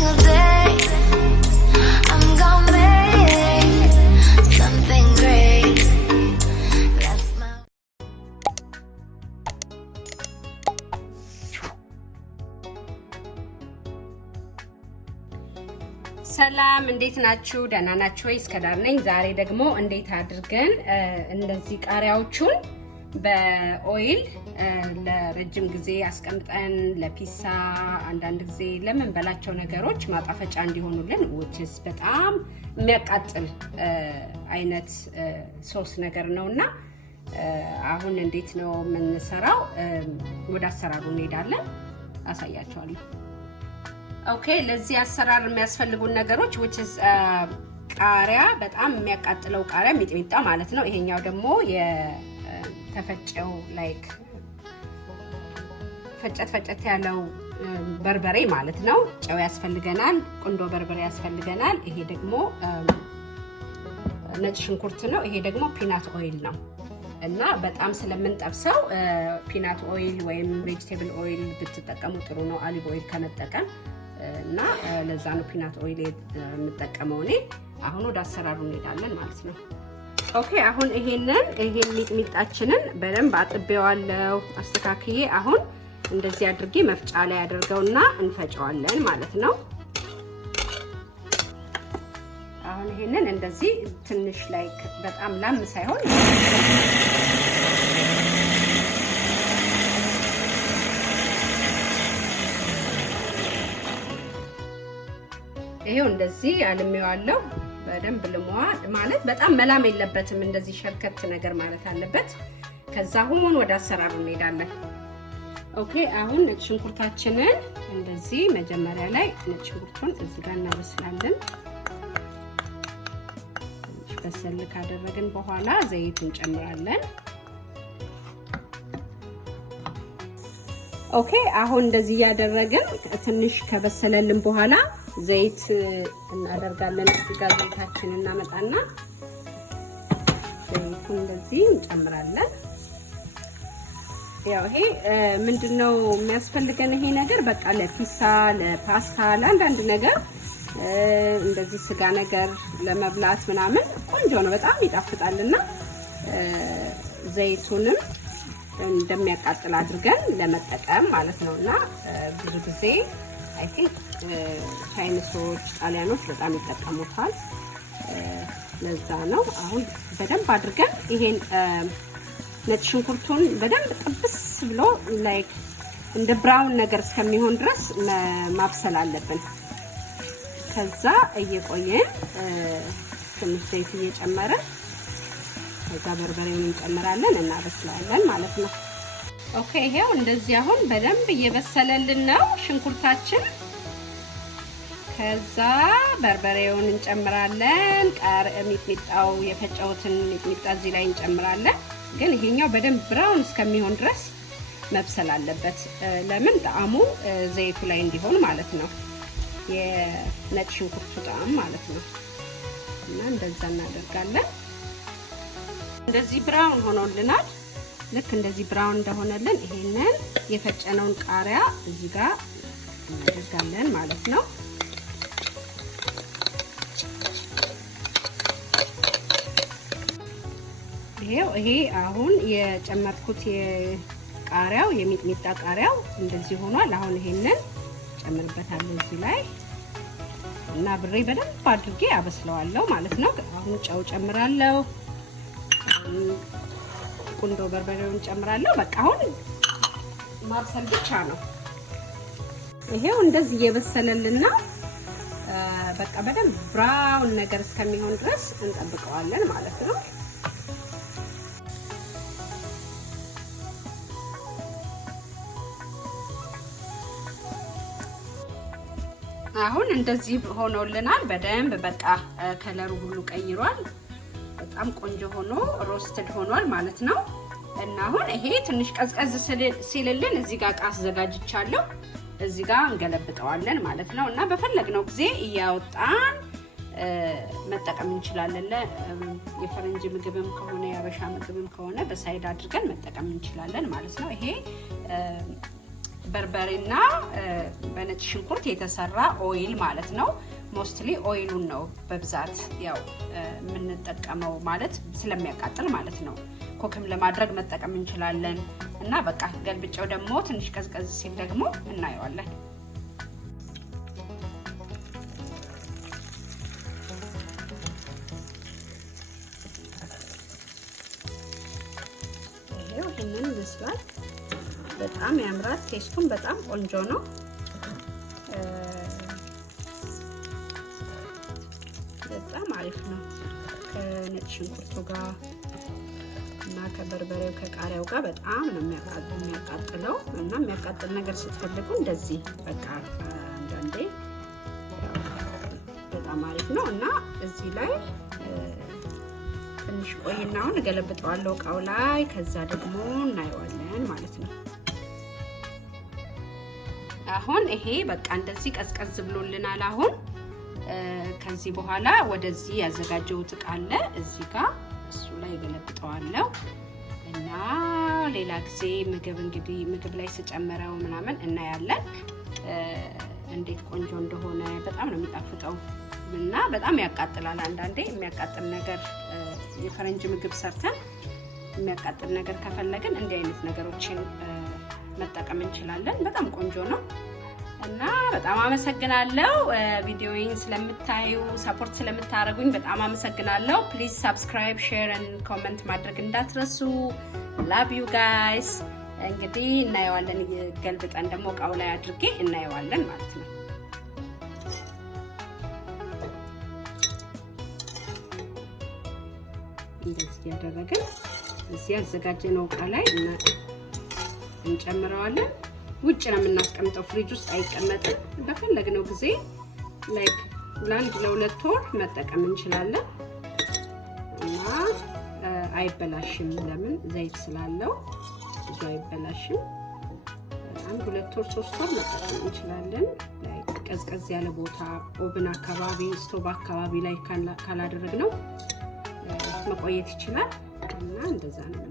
single day. I'm gonna make something great. That's my ሰላም እንዴት ናችሁ? ደህና ናችሁ ወይ? እስከዳር ነኝ። ዛሬ ደግሞ እንዴት አድርገን እንደዚህ ቃሪያዎቹን በኦይል ለረጅም ጊዜ አስቀምጠን ለፒሳ አንዳንድ ጊዜ ለምንበላቸው ነገሮች ማጣፈጫ እንዲሆኑልን which is በጣም የሚያቃጥል አይነት ሶስ ነገር ነውና አሁን እንዴት ነው የምንሰራው? ወደ አሰራሩ እንሄዳለን፣ አሳያችኋለሁ። ኦኬ ለዚህ አሰራር የሚያስፈልጉን ነገሮች which is ቃሪያ፣ በጣም የሚያቃጥለው ቃሪያ ሚጥሚጣ ማለት ነው። ይሄኛው ደግሞ የተፈጨው ላይክ ፈጨት ያለው በርበሬ ማለት ነው። ጨው ያስፈልገናል፣ ቁንዶ በርበሬ ያስፈልገናል። ይሄ ደግሞ ነጭ ሽንኩርት ነው። ይሄ ደግሞ ፒናት ኦይል ነው እና በጣም ስለምንጠብሰው ፒናት ኦይል ወይም ቬጂቴብል ኦይል ብትጠቀሙ ጥሩ ነው ኦሊቭ ኦይል ከመጠቀም እና ለዛ ነው ፒናት ኦይል የምጠቀመው እኔ። አሁን ወደ አሰራሩ እንሄዳለን ማለት ነው። ኦኬ አሁን ይሄን ሚጥሚጣችንን በደንብ አጥቤዋለሁ አስተካክዬ። አሁን እንደዚህ አድርጌ መፍጫ ላይ አድርገውና እንፈጨዋለን ማለት ነው። አሁን ይሄንን እንደዚህ ትንሽ ላይክ በጣም ላም ሳይሆን ይሄው እንደዚህ አልሜዋለሁ። በደንብ ልሟል ማለት በጣም መላም የለበትም፣ እንደዚህ ሸርከት ነገር ማለት አለበት። ከዛ አሁን ወደ አሰራሩ እንሄዳለን። ኦኬ አሁን ነጭ ሽንኩርታችንን እንደዚህ መጀመሪያ ላይ ነጭ ሽንኩርቱን እዚህ ጋር እናበስላለን። በሰል ካደረግን በኋላ ዘይት እንጨምራለን። ኦኬ አሁን እንደዚህ ያደረግን ትንሽ ከበሰለልን በኋላ ዘይት እናደርጋለን። እዚህ ጋር ዘይታችንን እናመጣና ዘይቱን እንደዚህ እንጨምራለን። ያው ይሄ ምንድነው የሚያስፈልገን ይሄ ነገር በቃ ለፒሳ፣ ለፓስታ፣ ለአንዳንድ ነገር እንደዚህ ስጋ ነገር ለመብላት ምናምን ቆንጆ ነው፣ በጣም ይጣፍጣልና ዘይቱንም እንደሚያቃጥል አድርገን ለመጠቀም ማለት ነውና ብዙ ጊዜ አይ ቲንክ ቻይኒሶች፣ ጣሊያኖች በጣም ይጠቀሙታል። ለዛ ነው አሁን በደንብ አድርገን ይሄን ነጭ ሽንኩርቱን በደንብ ጥብስ ብሎ ላይክ እንደ ብራውን ነገር እስከሚሆን ድረስ ማብሰል አለብን። ከዛ እየቆየን ትንሽ ዘይት እየጨመረን ከዛ በርበሬውን እንጨምራለን እና እናበስላለን ማለት ነው። ኦኬ ይሄው እንደዚህ አሁን በደንብ እየበሰለልን ነው ሽንኩርታችን። ከዛ በርበሬውን እንጨምራለን። ሚጥሚጣው የፈጨውትን ሚጥሚጣ እዚህ ላይ እንጨምራለን። ግን ይሄኛው በደንብ ብራውን እስከሚሆን ድረስ መብሰል አለበት። ለምን ጣዕሙ ዘይቱ ላይ እንዲሆን ማለት ነው፣ የነጭ ሽንኩርቱ ጣዕም ማለት ነው። እና እንደዛ እናደርጋለን። እንደዚህ ብራውን ሆኖልናል። ልክ እንደዚህ ብራውን እንደሆነልን ይሄንን የፈጨነውን ቃሪያ እዚህ ጋር እናደርጋለን ማለት ነው። ይሄ አሁን የጨመርኩት የቃሪያው የሚጥሚጣ ቃሪያው እንደዚህ ሆኗል። አሁን ይሄንን ጨምርበታለሁ እዚህ ላይ እና ብሬ በደንብ አድርጌ አበስለዋለሁ ማለት ነው። አሁን ጨው ጨምራለሁ፣ ቁንዶ በርበሬውን ጨምራለሁ። በቃ አሁን ማብሰል ብቻ ነው። ይሄው እንደዚህ እየበሰለልና በቃ በደንብ ብራውን ነገር እስከሚሆን ድረስ እንጠብቀዋለን ማለት ነው። አሁን እንደዚህ ሆኖልናል። በደንብ በቃ ከለሩ ሁሉ ቀይሯል። በጣም ቆንጆ ሆኖ ሮስትድ ሆኗል ማለት ነው። እና አሁን ይሄ ትንሽ ቀዝቀዝ ሲልልን እዚህ ጋር ቃስ አዘጋጅቻለሁ። እዚህ ጋር እንገለብጠዋለን ማለት ነው። እና በፈለግነው ጊዜ እያወጣን መጠቀም እንችላለን። የፈረንጅ ምግብም ከሆነ የአበሻ ምግብም ከሆነ በሳይድ አድርገን መጠቀም እንችላለን ማለት ነው። ይሄ በርበሬና በነጭ ሽንኩርት የተሰራ ኦይል ማለት ነው። ሞስትሊ ኦይሉን ነው በብዛት ያው የምንጠቀመው ማለት ስለሚያቃጥል ማለት ነው። ኮክም ለማድረግ መጠቀም እንችላለን እና በቃ ገልብጨው ደግሞ ትንሽ ቀዝቀዝ ሲል ደግሞ እናየዋለን። ይሄንን ይመስላል። በጣም ያምራል። ቴስቱም በጣም ቆንጆ ነው። በጣም አሪፍ ነው። ከነጭ ሽንኩርቱ ጋር እና ከበርበሬው ከቃሪያው ጋር በጣም ነው የሚያቃጥለው እና የሚያቃጥል ነገር ስትፈልጉ እንደዚህ በቃ አንዳንዴ በጣም አሪፍ ነው እና እዚህ ላይ ትንሽ ቆይና አሁን እገለብጠዋለሁ እቃው ላይ ከዛ ደግሞ እናየዋለን ማለት ነው። አሁን ይሄ በቃ እንደዚህ ቀዝቀዝ ብሎልናል። አሁን ከዚህ በኋላ ወደዚህ ያዘጋጀሁት እቃ አለ እዚህ ጋር እሱ ላይ እገለብጠዋለሁ እና ሌላ ጊዜ ምግብ ላይ ስጨምረው ምናምን እናያለን እንዴት ቆንጆ እንደሆነ። በጣም ነው የሚጣፍጠው እና በጣም ያቃጥላል። አንዳንዴ የሚያቃጥል ነገር የፈረንጅ ምግብ ሰርተን የሚያቃጥል ነገር ከፈለግን እንዲህ አይነት ነገሮችን መጠቀም እንችላለን። በጣም ቆንጆ ነው እና በጣም አመሰግናለሁ። ቪዲዮውን ስለምታዩ ሰፖርት ስለምታደርጉኝ በጣም አመሰግናለሁ። ፕሊዝ ሰብስክራይብ፣ ሼር and ኮሜንት ማድረግ እንዳትረሱ። ላቭ ዩ ጋይስ። እንግዲህ እናየዋለን። ገልብጠን ደግሞ እቃው ላይ አድርጌ እናየዋለን ማለት ነው። እንደዚህ ያደረግን እዚህ ያዘጋጀነው እቃ ላይ እንጨምረዋለን። ውጭ ነው የምናስቀምጠው፣ ፍሪጅ ውስጥ አይቀመጥም። በፈለግነው ጊዜ ላይክ ለአንድ ለሁለት ወር መጠቀም እንችላለን እና አይበላሽም። ለምን ዘይት ስላለው ብዙ አይበላሽም። አንድ ሁለት ወር ሶስት ወር መጠቀም እንችላለን። ላይክ ቀዝቀዝ ያለ ቦታ ኦቭን አካባቢ ስቶቭ አካባቢ ላይ ካላደረግነው መቆየት ይችላል እና እንደዛ ነው።